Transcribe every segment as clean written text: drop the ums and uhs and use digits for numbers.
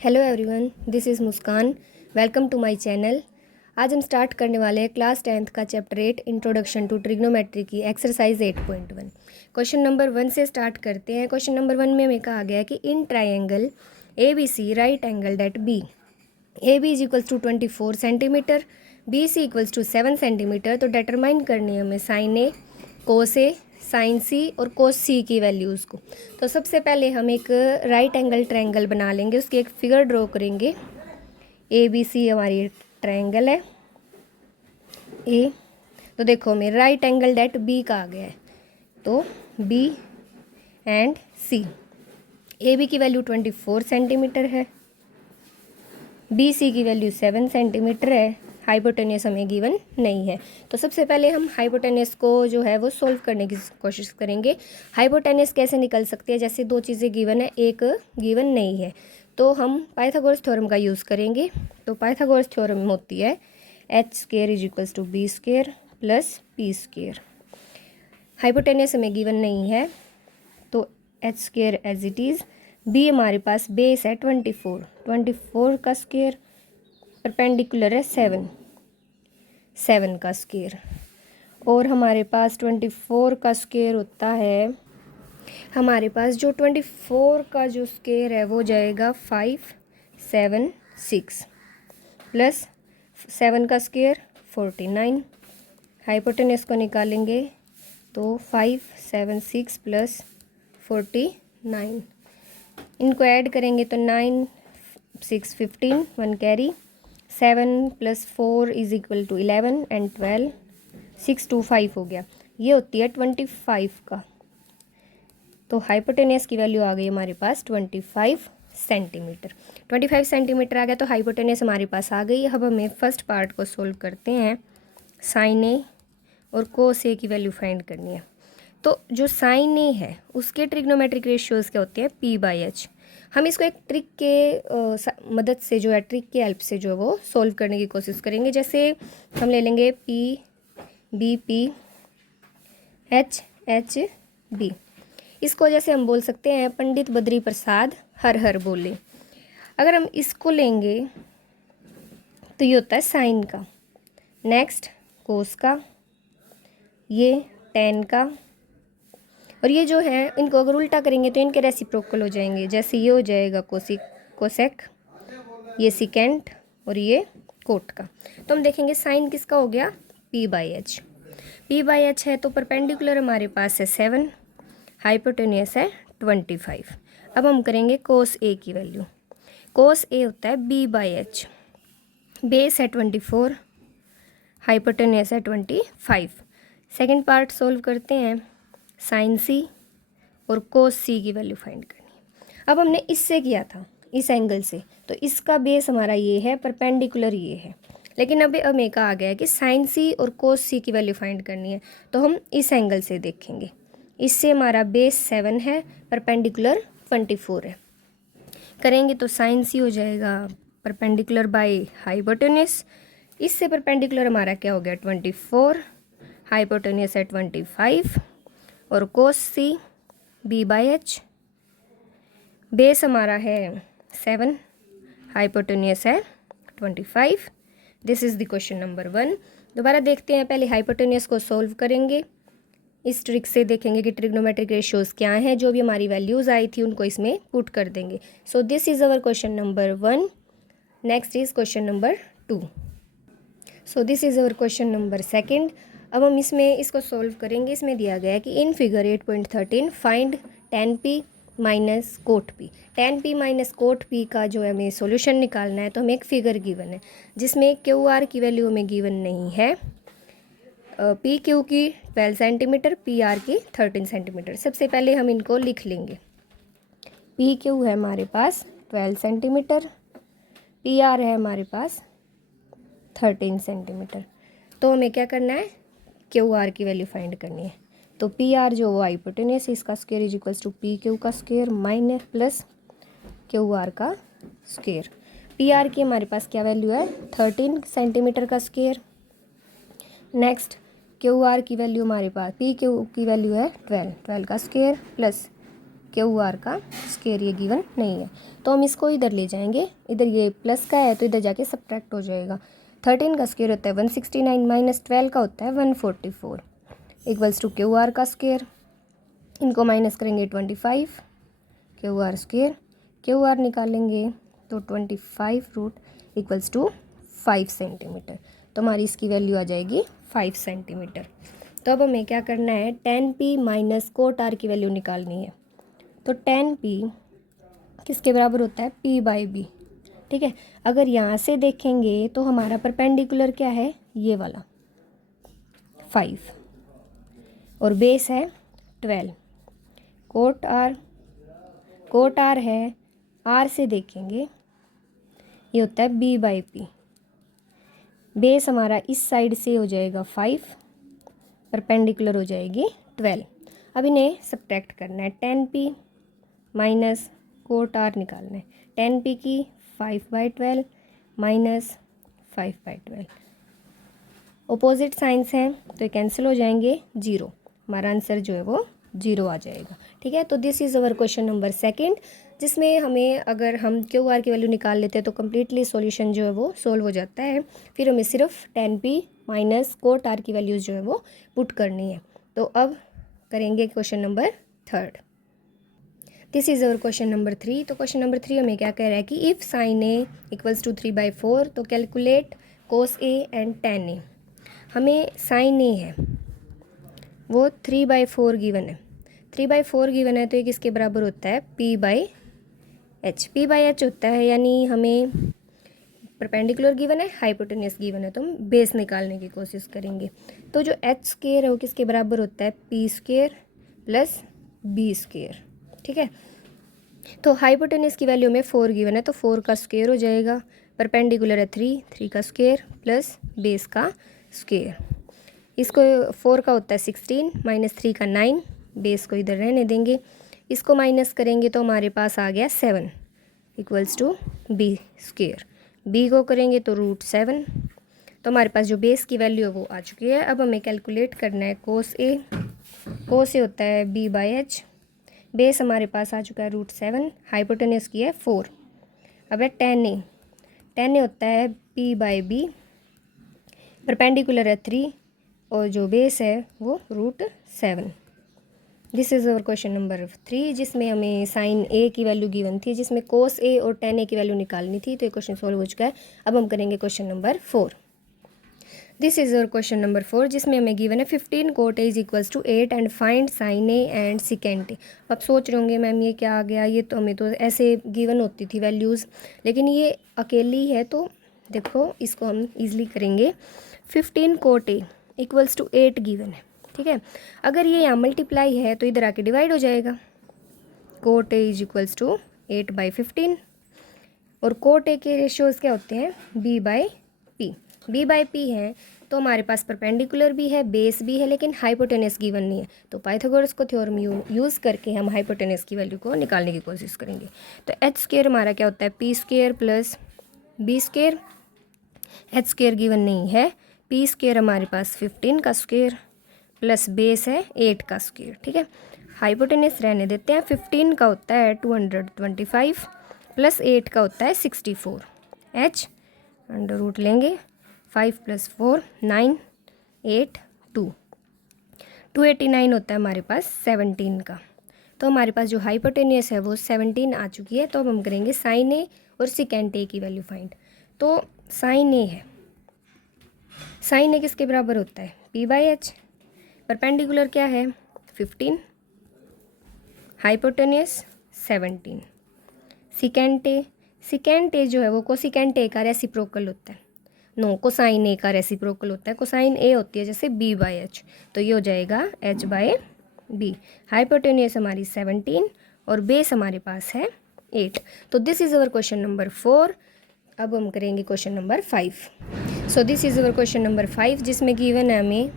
Hello everyone, this is Muskan. Welcome to my channel. आज हम start करने वाले हैं क्लास 10th का चैप्टर 8 इंट्रोडक्शन टू ट्रिग्नोमेट्री की एक्सरसाइज 8.1। क्वेश्चन नंबर 1 से स्टार्ट करते हैं। क्वेश्चन नंबर 1 में हमें कहा गया कि in triangle A B C right angle at B A B is equals to 24 centimetre, B C equals to 7 centimetre. तो डिटरमाइन करनी है हमें साइन ए, कोस ए, साइन सी और कोस सी की वैल्यूज़ को। तो सबसे पहले हम एक राइट एंगल ट्रायंगल बना लेंगे, उसकी एक फिगर ड्रॉ करेंगे। ए बी सी हमारी ट्रायंगल है ए। तो देखो हमें राइट एंगल डेट बी का आ गया है, तो B and C. A B की वैल्यू 24 सेंटीमीटर है, बी सी की वैल्यू 7 सेंटीमीटर है। हाइपोटेनियस हमें गिवन नहीं है, तो सबसे पहले हम हाइपोटेनियस को जो है वो सोल्व करने की कोशिश करेंगे। हाइपोटेनियस कैसे निकल सकती है, जैसे दो चीज़ें गिवन है, एक गिवन नहीं है, तो हम पाइथागोरस थ्योरम का यूज़ करेंगे। तो पाइथागोरस थ्योरम होती है H square is equals to B square plus P square. Hypotenuse हमें गिवन नहीं है, तो H square as it is. B हमारे पास बेस है 24 का स्क्वायर, परपेंडिकुलर है 7 का स्क्वायर, और हमारे पास 24 का स्क्वायर होता है, हमारे पास जो 24 का जो स्क्वायर है वो जाएगा 576 प्लस 7 का स्क्वायर 49। हाइपोटेनस को निकालेंगे तो 576 प्लस 49, इनको ऐड करेंगे तो 9 6 15 1 carry, 7 + 4 is equal to 11 and 12 6 2 5 हो गया। ये होती है 25 का। तो हाइपोटेनियस की वैल्यू आ गई हमारे पास 25 सेंटीमीटर। 25 सेंटीमीटर आ गया, तो हाइपोटेनियस हमारे पास आ गई। अब हमें फर्स्ट पार्ट को सोल्व करते हैं। साइन ए और कोस ए की वैल्यू फाइंड करनी है। तो जो साइन ए है उसके ट्रिग्नोमेट्रिक रेशियोज़ क्या होते हैं, P/H। हम इसको एक ट्रिक के मदद से जो है, ट्रिक के हेल्प से जो है वो सोल्व करने की कोशिश करेंगे। जैसे हम ले लेंगे P/B/P H/H/B। इसको जैसे हम बोल सकते हैं पंडित बद्री प्रसाद हर हर बोले। अगर हम इसको लेंगे तो ये होता है साइन का, नेक्स्ट कोस का, ये टेन का, और ये जो है इनको अगर उल्टा करेंगे तो इनके रेसिप्रोकल हो जाएंगे। जैसे ये हो जाएगा कोसेक, ये सिकेंट, और ये कोट का। तो हम देखेंगे साइन किसका हो गया, P/H। P/H है तो परपेंडिकुलर हमारे पास है 7, हाइपोटेनियस है 25। अब हम करेंगे कोस ए की वैल्यू। कोस ए होता है B/H, बेस है 24, हाइपोटेनियस है 25। सेकेंड पार्ट सोल्व करते हैं। साइन सी और कोस सी की वैल्यू फाइंड करनी है। अब हमने इससे किया था, इस एंगल से, तो इसका बेस हमारा ये है, परपेंडिकुलर ये है। लेकिन अब हमें कहा गया है कि साइन सी और कोस सी की वैल्यू फाइंड करनी है, तो हम इस एंगल से देखेंगे। इससे हमारा बेस 7 है, परपेंडिकुलर 24 है। करेंगे तो साइन सी हो जाएगा परपेंडिकुलर बाय हाइपोटेनियस। इससे परपेंडिकुलर हमारा क्या हो गया 24, हाइपोटेनियस है 25, और कोस सी B/H, बेस हमारा है 7, हाइपोटेनियस है 25। This is the question number 1। दोबारा देखते हैं, पहले हाइपोटेनियस को सोल्व करेंगे। इस ट्रिक से देखेंगे कि ट्रिग्नोमेट्रिक रेशियोज़ क्या हैं, जो भी हमारी वैल्यूज़ आई थी उनको इसमें पुट कर देंगे। So this is our question number 1। Next is question number 2। So this is our question number 2। अब हम इसको सोल्व करेंगे। इसमें दिया गया है कि in figure 8.13 find tan P minus cot P। tan P minus cot P का जो है हमें सॉल्यूशन निकालना है, तो हमें एक फिगर गिवन है जिसमें QR की वैल्यू हमें गिवन नहीं है। PQ की 12 सेंटीमीटर, PR की 13 सेंटीमीटर। सबसे पहले हम इनको लिख लेंगे। PQ है हमारे पास 12 सेंटीमीटर, PR है हमारे पास 13 सेंटीमीटर। तो हमें क्या करना है, QR की वैल्यू फाइंड करनी है। तो PR जो वो हाइपोटेनियस, इसका square is equals to PQ का स्क्वायर माइनस प्लस QR का स्क्वायर। PR की हमारे पास क्या वैल्यू है 13 सेंटीमीटर का स्क्वायर। नेक्स्ट QR की वैल्यू हमारे पास, PQ की वैल्यू है 12 का स्क्वायर प्लस क्यू आर का स्क्वायर ये गिवन नहीं है, तो हम इसको इधर ले जाएंगे, इधर ये प्लस का है तो इधर जाके सब्ट्रैक्ट हो जाएगा। 13 का स्क्वायर होता है 169 माइनस 12 का होता है 144 इक्वल्स टू क्यू आर का स्क्वायर, इनको माइनस करेंगे 25 Q R square, Q R निकालेंगे तो 25 रूट इक्वल्स टू 5 सेंटीमीटर, तो हमारी इसकी वैल्यू आ जाएगी 5 सेंटीमीटर। तो अब हमें क्या करना है, tan p minus cot r की वैल्यू निकालनी है। तो tan p किसके बराबर होता है, p बाई बी। ठीक है, अगर यहाँ से देखेंगे तो हमारा परपेंडिकुलर क्या है, ये वाला 5 और बेस है 12। कोट r है, r से देखेंगे ये होता है b बाई पी। बेस हमारा इस साइड से हो जाएगा 5, परपेंडिकुलर हो जाएगी 12। अब इन्हें सब्ट्रैक्ट करना है, tan p minus cot r निकालना है। tan p की 5/12 माइनस 5/12, अपोजिट साइंस हैं तो ये कैंसिल हो जाएंगे, 0। हमारा आंसर जो है वो 0 आ जाएगा। ठीक है, तो this is our question number 2, जिसमें हमें अगर हम क्यू आर की वैल्यू निकाल लेते हैं तो कम्प्लीटली सॉल्यूशन जो है वो सोल्व हो जाता है। फिर हमें सिर्फ tan p minus cot r की वैल्यूज़ जो है वो पुट करनी है। तो अब करेंगे question number 3। This is our question number 3। तो क्वेश्चन नंबर 3 हमें क्या कह रहा है कि if sine A equals to 3/4 तो calculate cos A and tan A. हमें साइन ए है वो 3/4 गिवन है, 3/4 गिवन है तो ये किसके बराबर होता है, p/h। p/h होता है, यानी हमें परपेंडिकुलर गिवन है, हाइपोटेन्यूस गिवन है, तो हम बेस निकालने की कोशिश करेंगे। तो जो h स्क्वायर है वो किसके बराबर होता है, p square plus b square. ठीक है, तो हाइपोटेन्यूस की वैल्यू में 4 गिवन है तो 4 का स्क्वायर हो जाएगा, परपेंडिकुलर है 3 का स्क्वायर प्लस बेस का स्क्वायर। इसको 4 का होता है 16 माइनस 3 का 9, बेस को इधर रहने देंगे, इसको माइनस करेंगे तो हमारे पास आ गया 7 equals to B square. B को करेंगे तो √7, तो हमारे पास जो बेस की वैल्यू है वो आ चुकी है। अब हमें कैलकुलेट करना है कोस ए। कोस ए होता है b/h, बेस हमारे पास आ चुका है √7, हाइपोटेन्यूस की है 4। अब है tan ए। tan ए होता है p/b, परपेंडिकुलर है 3 और जो बेस है वो √7। This is our question number 3, जिसमें हमें साइन ए की वैल्यू गिवन थी, जिसमें कोस ए और tan ए की वैल्यू निकालनी थी। तो ये क्वेश्चन सॉल्व हो चुका है। अब हम करेंगे question number 4। This is our question number 4, जिसमें हमें गिवन है 15 cot A is equals to 8 and find sine A and secant A. अब सोच रहे होंगे मैम ये क्या आ गया, ये तो हमें तो ऐसे गिवन होती थी वैल्यूज़, लेकिन ये अकेली है तो देखो इसको हम ईजिली करेंगे। 15 cot A equals to 8 given है। ठीक है, अगर ये यहाँ मल्टीप्लाई है तो इधर आके डिवाइड हो जाएगा, cot A is equals to 8/15। और कोट ए के रेशियोज़ क्या होते हैं, b/p। b/p है तो हमारे पास परपेंडिकुलर भी है, बेस भी है, लेकिन हाइपोटेन्यूस गिवन नहीं है। तो पाइथागोरस को थ्योरम यूज़ करके हम हाइपोटेन्यूस की वैल्यू को निकालने की कोशिश करेंगे। तो h स्क्वायर हमारा क्या होता है, p square plus b square. h square given नहीं है, p स्क्वायर हमारे पास 15 का स्क्वायर प्लस बेस है 8 का स्क्वायर। ठीक है, हाइपोटेन्यूस रहने देते हैं। 15 का होता है 225 प्लस 8 का होता है 64। h अंडर रूट लेंगे, 5 + 4 9 8 2 289 होता है हमारे पास 17 का। तो हमारे पास जो हाइपोटेन्यूस है वो 17 आ चुकी है। तो अब हम करेंगे साइन ए और सिकेंट ए की वैल्यू फाइंड। तो साइन ए है, साइन ए किसके बराबर होता है, p/h। परपेंडिकुलर क्या है 15, हाइपोटेन्यूस 17। सिकेंट ए जो है वो कोसिकेंट ए का रेसिप्रोकल होता है, नो कोसाइन ए का रेसिप्रोकल होता है। कोसाइन ए होती है जैसे b/h, तो ये हो जाएगा h/b। हाइपोटेन्यूस हमारी 17 और बेस हमारे पास है 8। तो this is our question number 4। अब हम करेंगे question number 5। So this is our question number 5, जिसमें गिवन है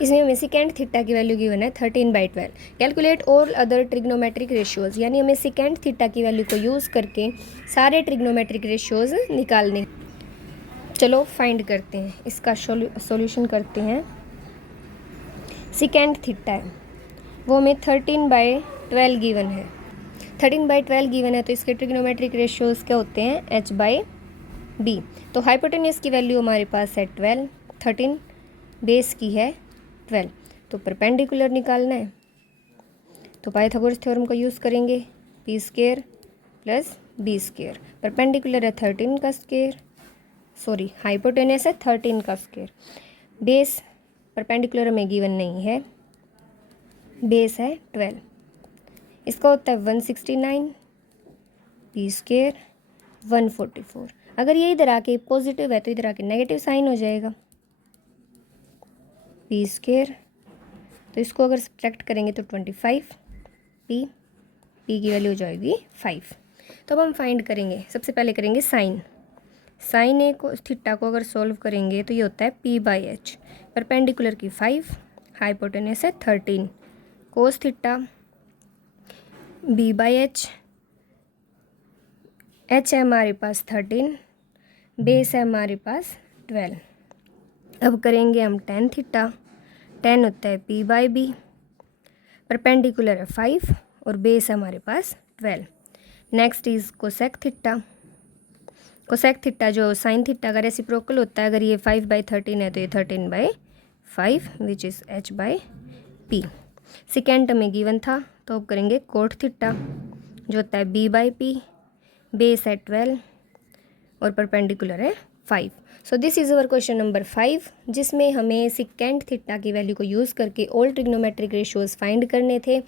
इसमें हमें सिकेंट थीटा की वैल्यू गिवन है 13/12। Calculate all other trigonometric ratios, यानी हमें सिकेंट थीटा की वैल्यू को यूज़ करके सारे ट्रिग्नोमेट्रिक रेशियोज़ निकालने। चलो फाइंड करते हैं, इसका सॉल्यूशन करते हैं। सिकेंट थीटा है वो हमें 13/12 गिवन है। 13/12 गिवन है, तो इसके ट्रिग्नोमेट्रिक रेशियोज क्या होते हैं, h/b। तो हाइपोटेन्यूज की वैल्यू हमारे पास है 12, 13 बेस की है 12, तो परपेंडिकुलर निकालना है, तो पाइथागोरस थ्योरम का यूज़ करेंगे, p² + b²। परपेंडिकुलर है 13 का स्क्वायर, सॉरी हाइपोटेन्यूस है 13 का स्क्वायर, बेस परपेंडिकुलर में गिवन नहीं है, बेस है 12, इसका होता है 169, p² 144। अगर ये इधर आके पॉजिटिव है तो इधर आके नेगेटिव साइन हो जाएगा, p², तो इसको अगर सब्ट्रैक्ट करेंगे तो 25, p की वैल्यू हो जाएगी 5। तो अब हम फाइंड करेंगे, सबसे पहले करेंगे साइन ए को थीटा को अगर सॉल्व करेंगे तो ये होता है p/h, परपेंडिकुलर की 5, हाइपोटेन्यूस है 13, कोस थीटा b/h, h है हमारे पास 13, बेस है हमारे पास 12। अब करेंगे हम tan थीटा, tan होता है p/b, परपेंडिकुलर है 5 और बेस है हमारे पास 12। Next is cosec theta, cosec theta जो साइन थीटा का रेसिप्रोकल होता है, अगर ये 5/13 है तो ये 13/5 which is h/p। Second term में गिवन था, तो अब करेंगे कोट थीटा जो होता है b/p, बेस है 12 और परपेंडिकुलर है 5। So this is our question number 5, जिसमें हमें सिकेंड थीटा की वैल्यू को यूज़ करके ऑल ट्रिग्नोमेट्रिक रेशियोज फाइंड करने थे,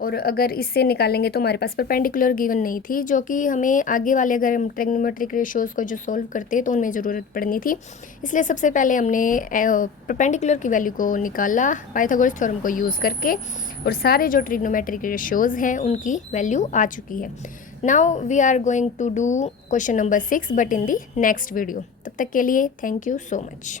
और अगर इससे निकालेंगे तो हमारे पास परपेंडिकुलर गिवन नहीं थी, जो कि हमें आगे वाले अगर हम ट्रिग्नोमेट्रिक रेशियोज को जो सॉल्व करते तो उनमें ज़रूरत पड़नी थी। इसलिए सबसे पहले हमने परपेंडिकुलर की वैल्यू को निकाला पाइथागोरस थ्योरम को यूज़ करके, और सारे जो ट्रिग्नोमेट्रिक रेशियोज हैं उनकी वैल्यू आ चुकी है। Now we are going to do question number 6 but in the next video. तब तक के लिए थैंक यू सो मच।